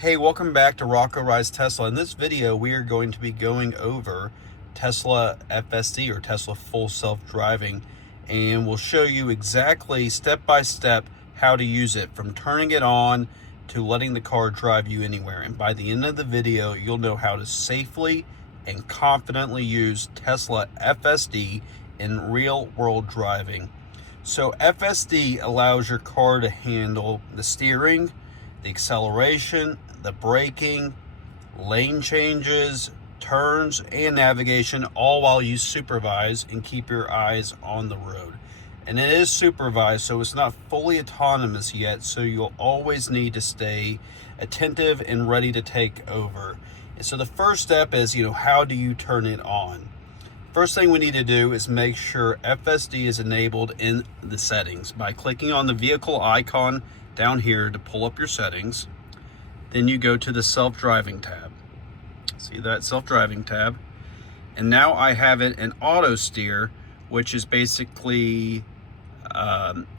Hey, welcome back to Rocco Rides Tesla. In this video, we are going to be going over Tesla FSD or Tesla Full Self-Driving, and we'll show you exactly step by step how to use it from turning it on to letting the car drive you anywhere. And by the end of the video, you'll know how to safely and confidently use Tesla FSD in real-world driving. So FSD allows your car to handle the steering, the acceleration, the braking, lane changes, turns, and navigation, all while you supervise and keep your eyes on the road. And it is supervised, so it's not fully autonomous yet, so you'll always need to stay attentive and ready to take over. And so the first step is, how do you turn it on? First thing we need to do is make sure FSD is enabled in the settings by clicking on the vehicle icon down here to pull up your settings. Then you go to the self-driving tab. See that self-driving tab? And now I have it in auto steer, which is basically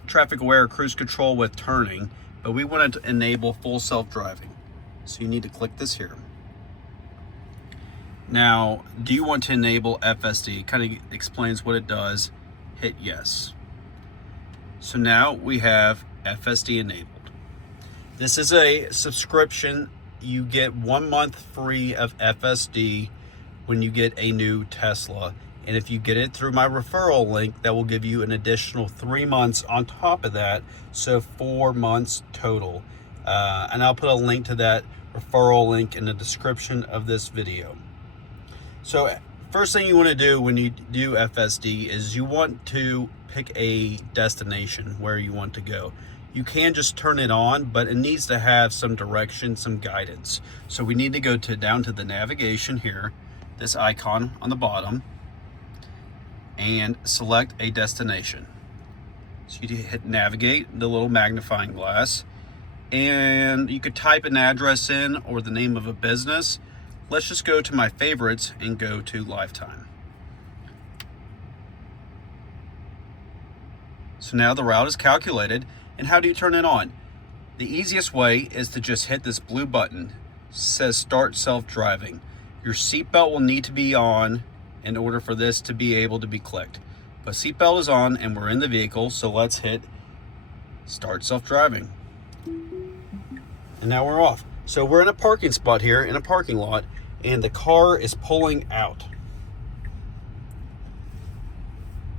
traffic aware cruise control with turning, but we want to enable full self-driving. So you need to click this here. Now, do you want to enable FSD? It kind of explains what it does. Hit yes. So now we have FSD enabled. This is a subscription. You get 1 month free of FSD when you get a new Tesla. And if you get it through my referral link, that will give you an additional 3 months on top of that. So 4 months total. And I'll put a link to that referral link in the description of this video. So first thing you want to do when you do FSD is you want to pick a destination where you want to go. You can just turn it on, but it needs to have some direction, some guidance. So we need to go down to the navigation here, this icon on the bottom, and select a destination. So you hit navigate, the little magnifying glass, and you could type an address in or the name of a business. Let's just go to my favorites and go to Lifetime. So now the route is calculated. And how do you turn it on? The easiest way is to just hit this blue button. It says start self-driving. Your seatbelt will need to be on in order for this to be able to be clicked. But seatbelt is on and we're in the vehicle, so let's hit start self-driving. And now we're off. So we're in a parking spot here in a parking lot, and the car is pulling out.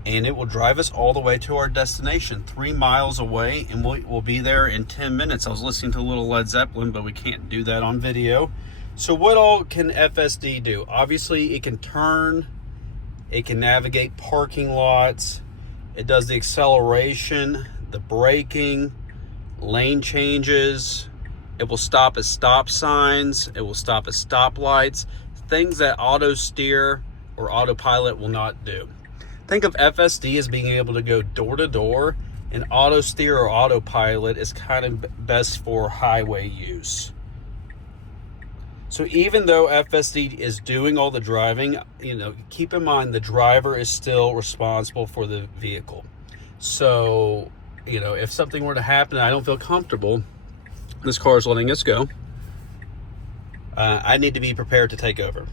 And it will drive us all the way to our destination, 3 miles away, and we'll be there in 10 minutes. I was listening to a little Led Zeppelin, but we can't do that on video. So what all can FSD do? Obviously, it can turn, it can navigate parking lots, it does the acceleration, the braking, lane changes, it will stop at stop signs, it will stop at stoplights, things that auto steer or autopilot will not do. Think of FSD as being able to go door to door, and auto steer or autopilot is kind of best for highway use. So even though FSD is doing all the driving, keep in mind the driver is still responsible for the vehicle. So, if something were to happen and I don't feel comfortable, this car is letting us go, I need to be prepared to take over.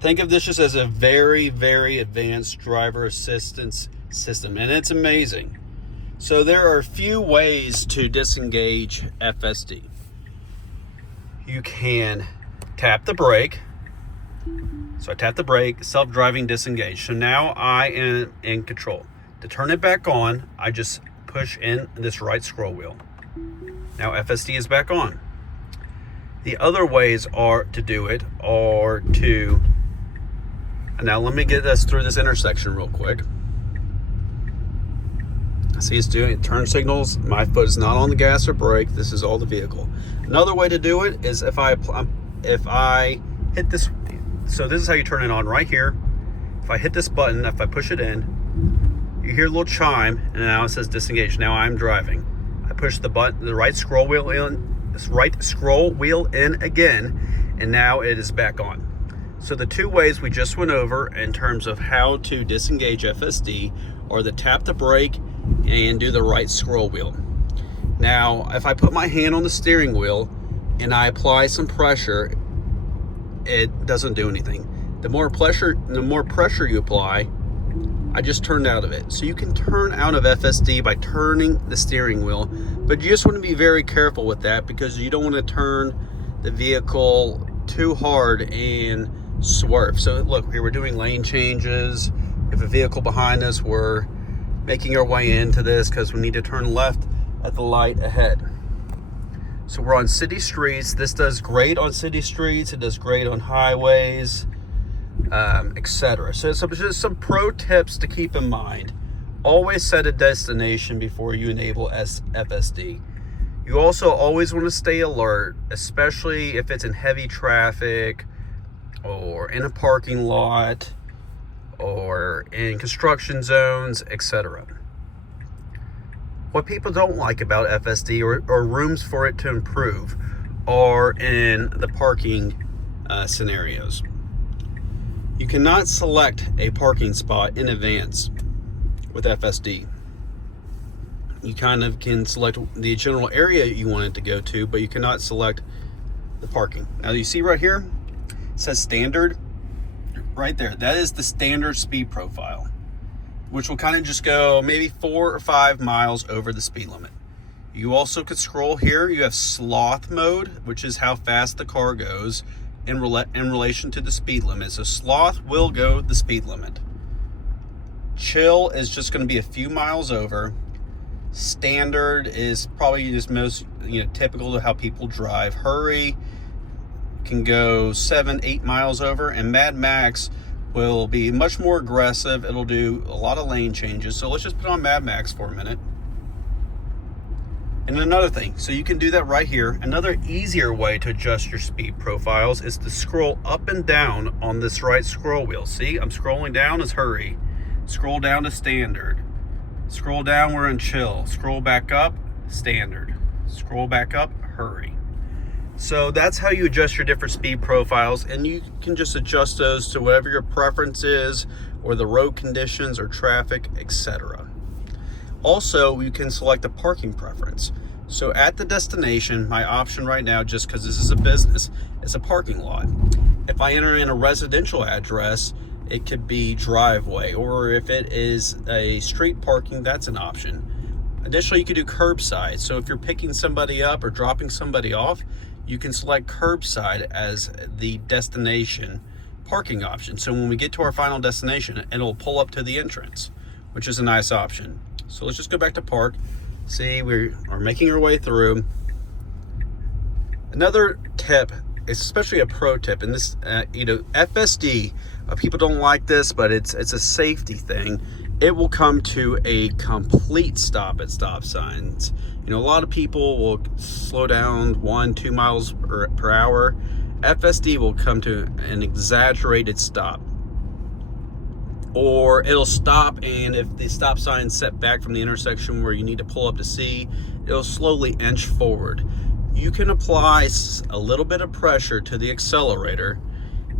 Think of this just as a very, very advanced driver assistance system, and it's amazing. So there are a few ways to disengage FSD. You can tap the brake. So I tap the brake, self-driving disengage. So now I am in control. To turn it back on, I just push in this right scroll wheel. Now FSD is back on. The other ways to do it are to... Now let me get us through this intersection real quick. See, it's doing turn signals. My foot is not on the gas or brake. This is all the vehicle. Another way to do it is if I hit this. So this is how you turn it on right here. If I hit this button, if I push it in, you hear a little chime, and now it says disengage. Now I'm driving. I push the button, the right scroll wheel in again, and now it is back on. So the two ways we just went over in terms of how to disengage FSD are the tap the brake and do the right scroll wheel. Now, if I put my hand on the steering wheel and I apply some pressure, it doesn't do anything. The more pressure you apply, I just turned out of it. So you can turn out of FSD by turning the steering wheel, but you just want to be very careful with that because you don't want to turn the vehicle too hard and swerve. So look, here we're doing lane changes. If a vehicle behind us, we're making our way into this because we need to turn left at the light ahead. So we're on city streets. This does great on city streets. It does great on highways, etc. So just some pro tips to keep in mind. Always set a destination before you enable FSD. You also always want to stay alert, especially if it's in heavy traffic or in a parking lot or in construction zones, etc. What people don't like about FSD or rooms for it to improve are in the parking scenarios. You cannot select a parking spot in advance with FSD. You kind of can select the general area you want it to go to, but you cannot select the parking. Now you see right here, it says standard right there. That is the standard speed profile, which will kind of just go maybe 4 or 5 miles over the speed limit. You also could scroll here. You have sloth mode, which is how fast the car goes in relation to the speed limit. So sloth will go the speed limit. Chill is just going to be a few miles over. Standard is probably just most typical to how people drive. Hurry can go 7-8 miles over, and Mad Max will be much more aggressive. It'll do a lot of lane changes. So let's just put on Mad Max for a minute. And another thing, so you can do that right here. Another easier way to adjust your speed profiles is to scroll up and down on this right scroll wheel. See, I'm scrolling down as hurry. Scroll down to standard. Scroll down, we're in chill. Scroll back up, standard. Scroll back up, hurry. So that's how you adjust your different speed profiles, and you can just adjust those to whatever your preference is, or the road conditions or traffic, etc. Also, you can select a parking preference. So at the destination, my option right now, just because this is a business, is a parking lot. If I enter in a residential address, it could be driveway, or if it is a street parking, that's an option. Additionally, you could do curbside. So if you're picking somebody up or dropping somebody off, you can select curbside as the destination parking option. So when we get to our final destination, it'll pull up to the entrance, which is a nice option. So let's just go back to park. See, we are making our way through. Another tip, especially a pro tip, and this, FSD, people don't like this, but it's a safety thing. It will come to a complete stop at stop signs. A lot of people will slow down 1-2 miles per hour. FSD will come to an exaggerated stop. Or it'll stop, and if the stop sign's set back from the intersection where you need to pull up to see, it'll slowly inch forward. You can apply a little bit of pressure to the accelerator,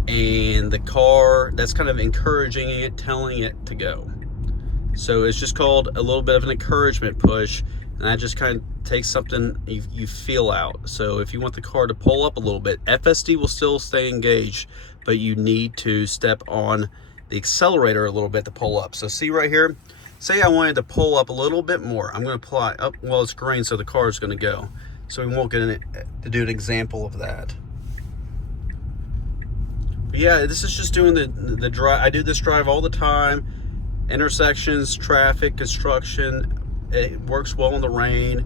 and the car, that's kind of encouraging it, telling it to go. So it's just called a little bit of an encouragement push, and that just kind of takes something you feel out. So if you want the car to pull up a little bit, FSD will still stay engaged, but you need to step on the accelerator a little bit to pull up. So see right here, say I wanted to pull up a little bit more. I'm going to apply up, well, it's green, so the car is going to go. So we won't get in it to do an example of that. But yeah, this is just doing the drive. I do this drive all the time. Intersections, traffic, construction. It works well in the rain.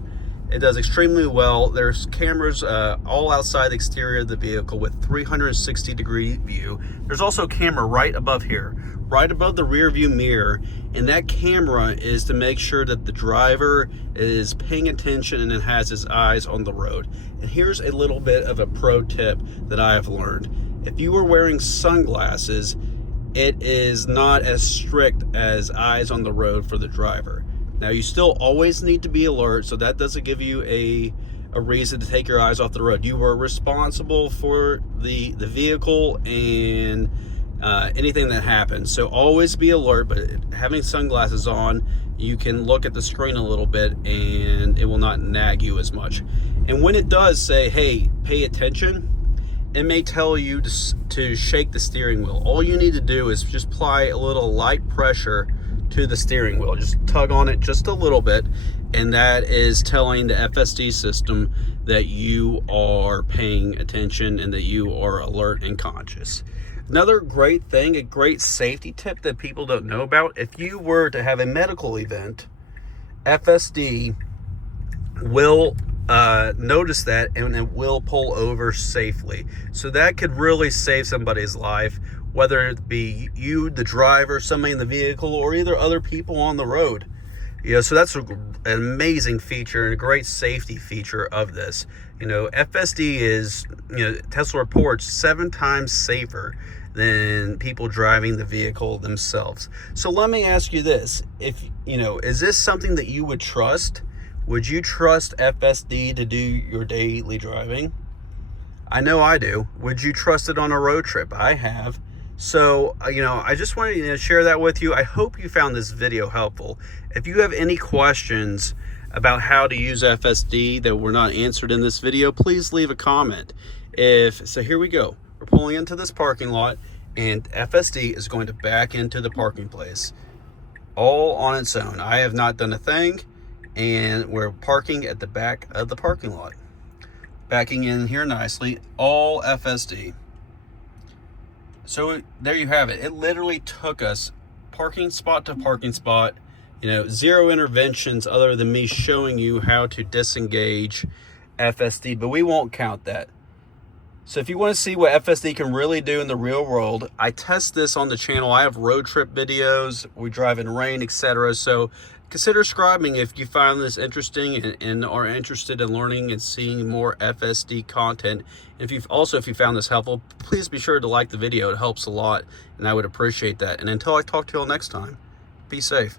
It does extremely well. There's cameras all outside the exterior of the vehicle with 360-degree view. There's also a camera right above here, right above the rear view mirror, and that camera is to make sure that the driver is paying attention and has his eyes on the road. And here's a little bit of a pro tip that I have learned. If you are wearing sunglasses, it is not as strict as eyes on the road for the driver. Now, you still always need to be alert, so that doesn't give you a reason to take your eyes off the road. You are responsible for the vehicle and anything that happens. So always be alert, but having sunglasses on, you can look at the screen a little bit and it will not nag you as much. And when it does say, hey, pay attention, it may tell you to shake the steering wheel. All you need to do is just apply a little light pressure to the steering wheel. Just tug on it just a little bit, and that is telling the FSD system that you are paying attention and that you are alert and conscious. Another great thing, a great safety tip that people don't know about, if you were to have a medical event, FSD will notice that and it will pull over safely. So that could really save somebody's life, whether it be you, the driver, somebody in the vehicle, or either other people on the road. So that's an amazing feature and a great safety feature of this. FSD is, Tesla reports 7 times safer than people driving the vehicle themselves. So let me ask you this. Is this something that you would trust? Would you trust FSD to do your daily driving? I know I do. Would you trust it on a road trip? I have. So, I just wanted to share that with you. I hope you found this video helpful. If you have any questions about how to use FSD that were not answered in this video, please leave a comment. So here we go. We're pulling into this parking lot and FSD is going to back into the parking place all on its own. I have not done a thing. And we're parking at the back of the parking lot. Backing in here nicely, all FSD. So there you have it. It literally took us parking spot to parking spot, 0 interventions other than me showing you how to disengage FSD, but we won't count that. So if you want to see what FSD can really do in the real world, I test this on the channel. I have road trip videos, we drive in rain, etc. So consider subscribing if you find this interesting and are interested in learning and seeing more FSD content. And if you found this helpful, please be sure to like the video. It helps a lot, and I would appreciate that. And until I talk to you all next time, be safe.